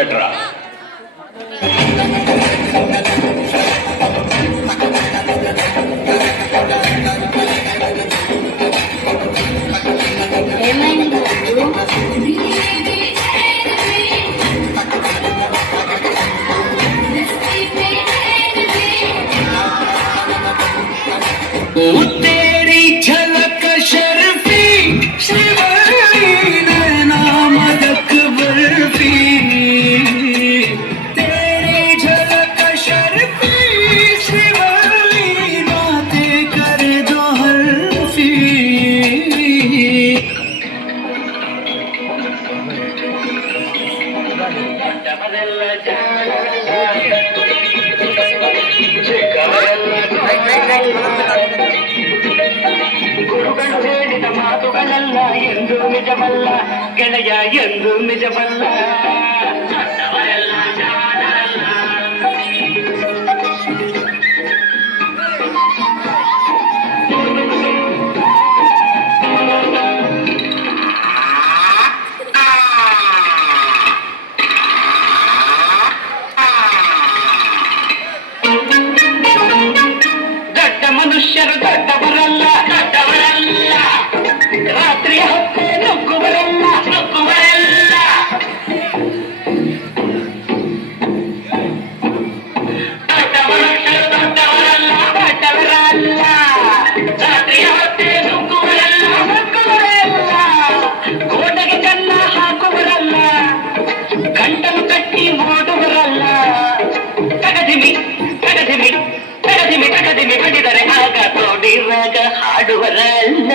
ಬೆಟ್ರ. तेरी झलक शर्फी शिवली नामदक बर्फी, तेरी झलक शर्फी शिवली बातें कर दो हर्फी. ಗುರುಗಳು ಹೇಳಿದ ಮಾತುಗಳಲ್ಲ ಎಂದು ನಿಜವಲ್ಲ ಗೆಳೆಯ, ಎಂದು ನಿಜವಲ್ಲ. ದೊಡ್ಡ ಮನುಷ್ಯರು ದೊಡ್ಡವರಲ್ಲ, ದೊಡ್ಡವರಲ್ಲ. ರಾತ್ರಿ ಹೊತ್ತೆ ನುಗ್ಗುವರಲ್ಲ, ನುಗ್ಗುವರಲ್ಲ. ದೊಡ್ಡ ಮನುಷ್ಯರು ದೊಡ್ಡವರಲ್ಲ, ದೊಡ್ಡವರಲ್ಲ. ರಾತ್ರಿ ಹೊತ್ತೆ ನುಗ್ಗುವರಲ್ಲ, ನುಗ್ಗುವರಲ್ಲ. ಗೋಡೆಗೆ ಕನ್ನ ಹಾಕುವರಲ್ಲ, ಗಂಟಲು ಕಟ್ಟಿ ಮಾಡುವರಲ್ಲ. ತಗದಿಮಿ ತಗದಿಮಿ ತಗದಿಮಿ ತಗದಿಮಿ ಬಡಿದರೆ ಆಗ ತೋಡಿರಾಗ ಹಾಡುವರಲ್ಲ.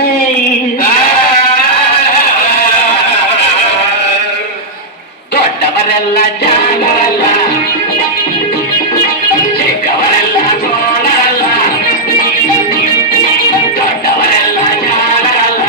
ದೊಡ್ಡವರೆಲ್ಲ ಜಾಣರಲ್ಲ, ಚಿಕ್ಕವರೆಲ್ಲ ಸೋಣರಲ್ಲ. ದೊಡ್ಡವರೆಲ್ಲ ಜಾಣರಲ್ಲ.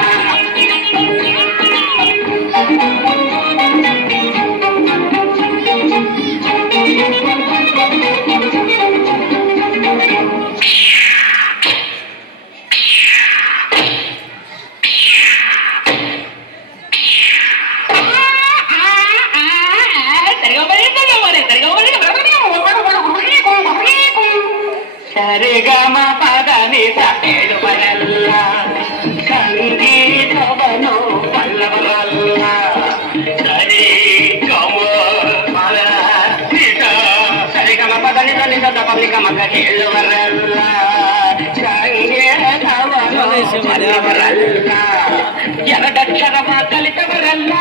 ಸರಿಗಮ ಪದ ನಿಜ ಹೇಳುವರಲ್ಲ, ಸಂಗೀತವನು ಬಲ್ಲವರಲ್ಲ. ಸರಿ ಗಮ ಪದ ನಿಜ, ಸರಿಗಮ ಪದ ನಿಜ ನಿಜದ ಪಬ್ಲಿಕ ಮಗ ಹೇಳುವರಲ್ಲ. ಸಂಗೀತವನು ಬಲ್ಲವರಲ್ಲ, ಎರಡಕ್ಷರವ ಕಲಿತವರಲ್ಲ.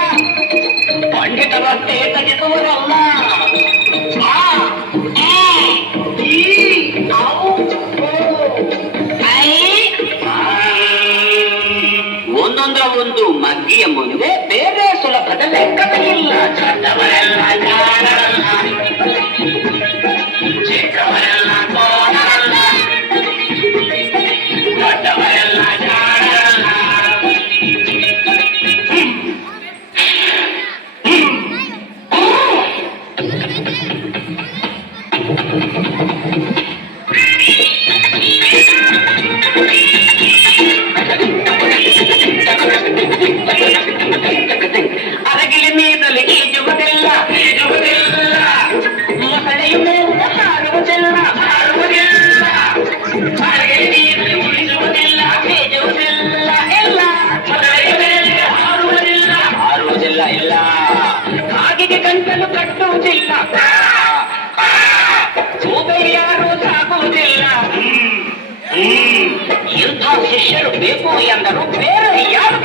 ಪಂಡಿತರಷ್ಟೇ ತೆಗೆದವರಲ್ಲ. ಒಂದೊಂದರ ಒಂದು ಮಗ್ಗಿಯ ಮುಂದೆ ಬೇರೆ ಸುಲಭದ ಲೆಕ್ಕವಿಲ್ಲ. ದೊಡ್ಡವರೆಲ್ಲ ಜಾಣರಲ್ಲ, ಚಿಕ್ಕವರೆಲ್ಲ ಕೋಣರಲ್ಲ. ದೊಡ್ಡವರೆಲ್ಲ ಜಾಣರಲ್ಲ. ಅರಗಿಲಿ ನೀರಲ್ಲಿ ಈಜುವುದಿಲ್ಲ, ಈಜುವುದಿಲ್ಲ. ಮೊಸಳೆಯ ಮೇಲೆ ಹಾರುವುದಿಲ್ಲ, ಹಾರುವುದಿಲ್ಲ. ಅರಗಿಲಿ ನೀರಲ್ಲಿ ಉಳಿಸುವುದಿಲ್ಲ, ಈಜುವುದಿಲ್ಲ, ಇಲ್ಲ. ಮೊಸಳೆಯ ಮೇಲೆ ಹಾರುವುದಿಲ್ಲ, ಹಾರುವುದಿಲ್ಲ, ಇಲ್ಲ. ಕಾಗಿಗೆ ಗಂಟಲು ಕಟ್ಟುವುದಿಲ್ಲ, ಯಾರು ಸಾಗುವುದಿಲ್ಲ. ಇಂಥ ಶಿಷ್ಯರು ಬೇಕು ಎಂದರು, ಬೇರೆ ಯಾರು